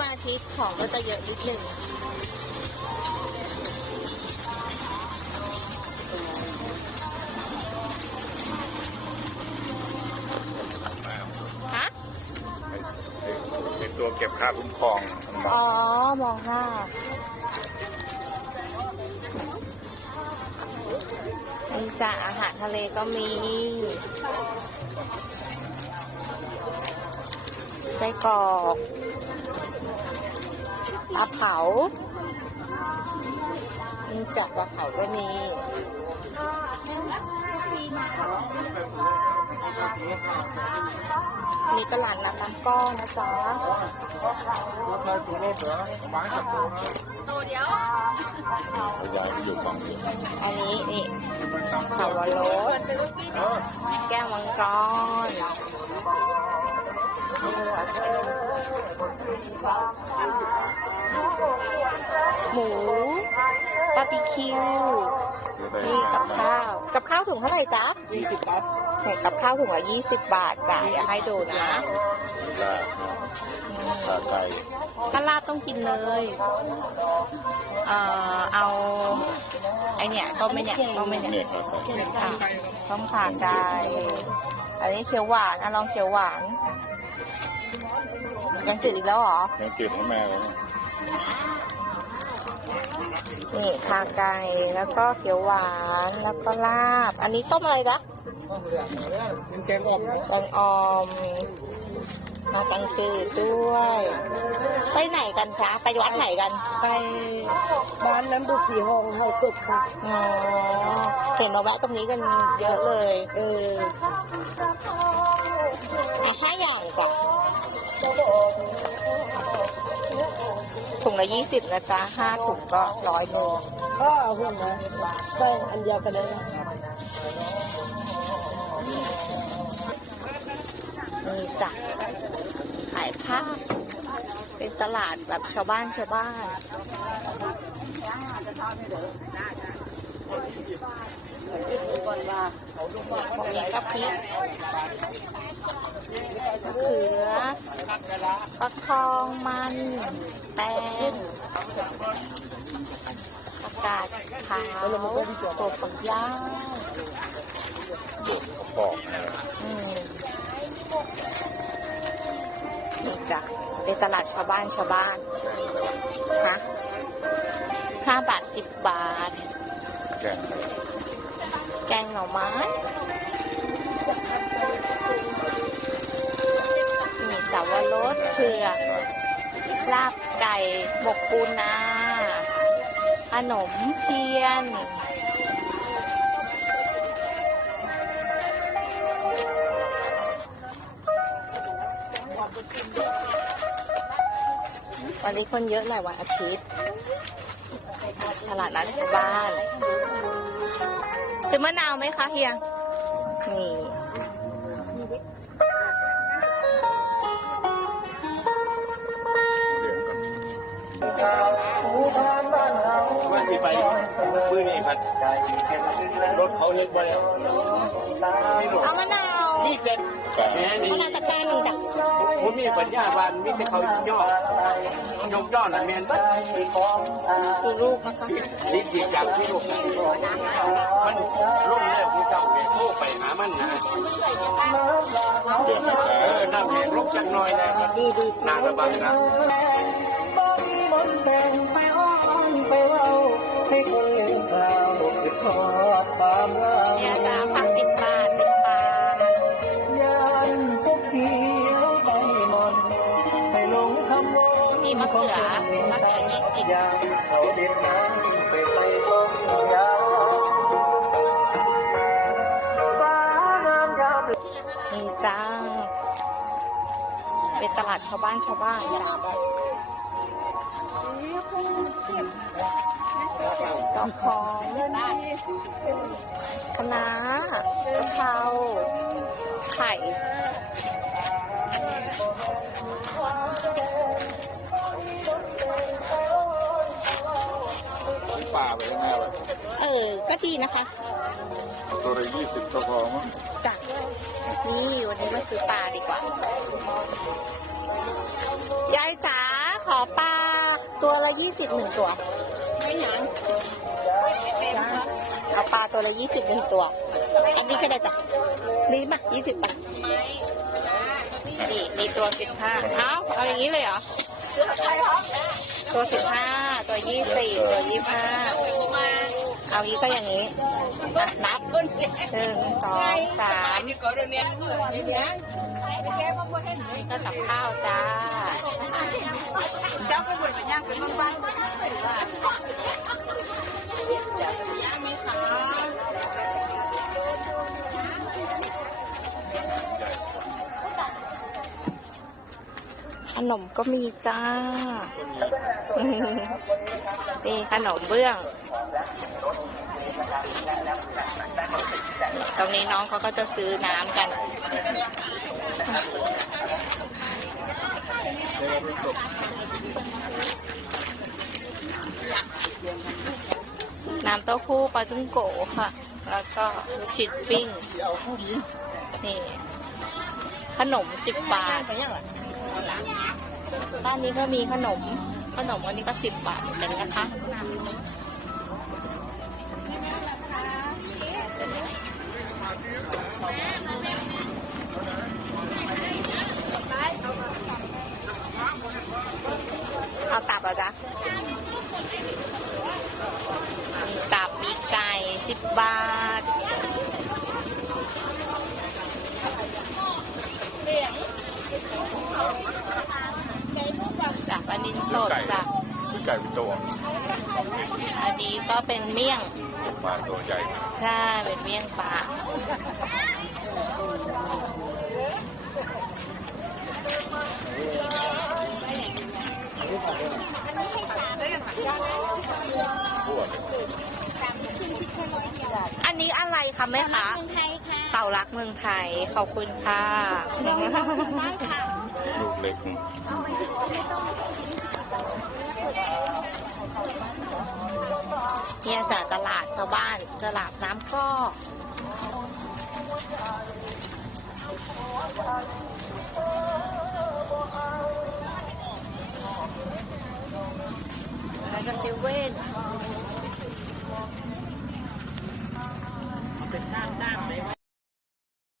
วันอาทิตย์ของก็จะเยอะนิดหนึ่งฮะไอ้ไอ้ไอ้ตัวเก็บค่าคุ้มครองมันมาอ๋อมองหน้านี่จ้ะอาหารทะเลก็มีไส้กรอก ปลาเผานี่จับปลาเผาก็มีมีตลาดนัดน้ำก้อนนะจ๊ะย้ายไปอยู่ฝั่งนู้นอันนี้นี่สาวรสแก้วมังกร หมูบาร์บีคิวซื้อไปนี่กับข้าว กับข้าวถุงเท่าไหร่จ๊ะยี่สิบครับเนี่ยกับข้าวถุงละยี่สิบบาทจ้ะเดี๋ยวให้ดูนะลาบขาไก่ถ้าลาบต้องกินเลย เอ่อ เอาไอเนี่ยต้มไม่เนี่ยต้มไม่เนี่ยเนี่ยขาไก่ค่ะต้มขาไก่อันนี้เขียวหวานนะลองเขียวหวานยังจืดอีกแล้วเหรอยังจืดให้แม่ไว้เนี่ย นี่ขาไก่แล้วก็เขียวหวานแล้วก็ลาบ อันนี้ต้มอะไรจ๊ะเป็นแกงอ่อมแกงออมมาแกงจืดด้วย ไปไหนกันคะไปวัดไหนกัน ไปบ้านน้ำดุกสีหองเฮาจบค่ะอ๋อเห็นมาแวะตรงนี้กันเยอะเลย เอออะห้าอย่างจ้ะ ถุงละยี่สิบนะจ๊ะห้าถุงก็ร้อยหนึ่งก็เอาหุ่นนะใส่อันเดียวกันเลยนี่จ้ะขายผ้าเป็นตลาดแบบชาวบ้านชาวบ้าน พวกนี้ก็พริกมะเขือปลาคองมันแป้งผักกาดขาวถั่วฝักยาวโดดเขาปอกอืมนี่จ้ะเป็นตลาดชาวบ้านชาวบ้านฮะห้าบาทสิบบาท แกงแกงหน่อไม้มีสาวรสเผือกลาบไก่หมกปูนาขนมเทียนวันนี้คนเยอะแหละวันอาทิตย์ ตลาดนัดชาวบ้าน ซื้อมะนาวไหมคะเฮีย นี่ ว่าที่ไปมือนี่พัดรถเขาเล็กไปแล้วมีรถเอามะนาวมีแต่แหมนี่มะนาวตะกร้าหนึ่งจ้ะผมมีปัญญาบานมีแต่เขาย่อ ยกย่อนะแมนบัดดูลูกนะคะนี่จีจังที่ลูกมันลูกแล้วผู้เจ้าเมียโทรไปหามันนะเออน้ำแข็งลบจังน้อยนะดีดีนางระบังนะ มีมะเขือมะเขือยี่สิบนี่จ้า เป็นตลาดชาวบ้านชาวบ้านจ้าดอกหอมคะน้ากะเพราไข่ ป่าไปให้แม่ไว้เออ ก็ดีนะคะตัวละยี่สิบก็พอมั้งจ้ะนี่วันนี้มาซื้อปลาดีกว่า ยายจ๋าขขอปลาตัวละยี่สิบหนึ่งตัว ไม่หยังเอาปลาตัวละยี่สิบหนึ่งตัว อันนี้ก็ได้จ้ะนี่มายี่สิบบาทนี่มีตัวสิบห้าเอาเอาอย่างนี้เลยเหรอ ตัวสิบห้าตัวยี่สิบตัวยี่ห้าเอางี้ก็อย่างนี้อะนับหนึ่งสองสามนี่ก็กับข้าวจ้า นมก็มีจ้านี่ขนมเบื้อง ตรงนี้น้องเขาก็จะซื้อน้ำกัน น้ำเต้าหู้ปลาจุ้งโกะค่ะ แล้วก็ลูกชิ้นปิ้ง นี่ ขนมสิบบาท ด้านนี้ก็มีขนม ขนมวันนี้ก็สิบบาทเหมือนกันนะคะ เอาตับเหรอจ๊ะ มีตับ มีไก่สิบบาท จากปลานินส ดจ้ะคือไก่เป็นตัวอันนี้ก็เป็นเมี่ยงปลาตัวใหญ่ใช่เป็นเมี่ยงปลาพวกอันนี้อะไรคะแม่คะไทยค่ะเต่ารักเมืองไทย ขอบคุณค่ะได้ค่ะลูกเล็ก เนี่ยจากตลาดชาวบ้านตลาดน้ำก็แล้วก็เซเว่น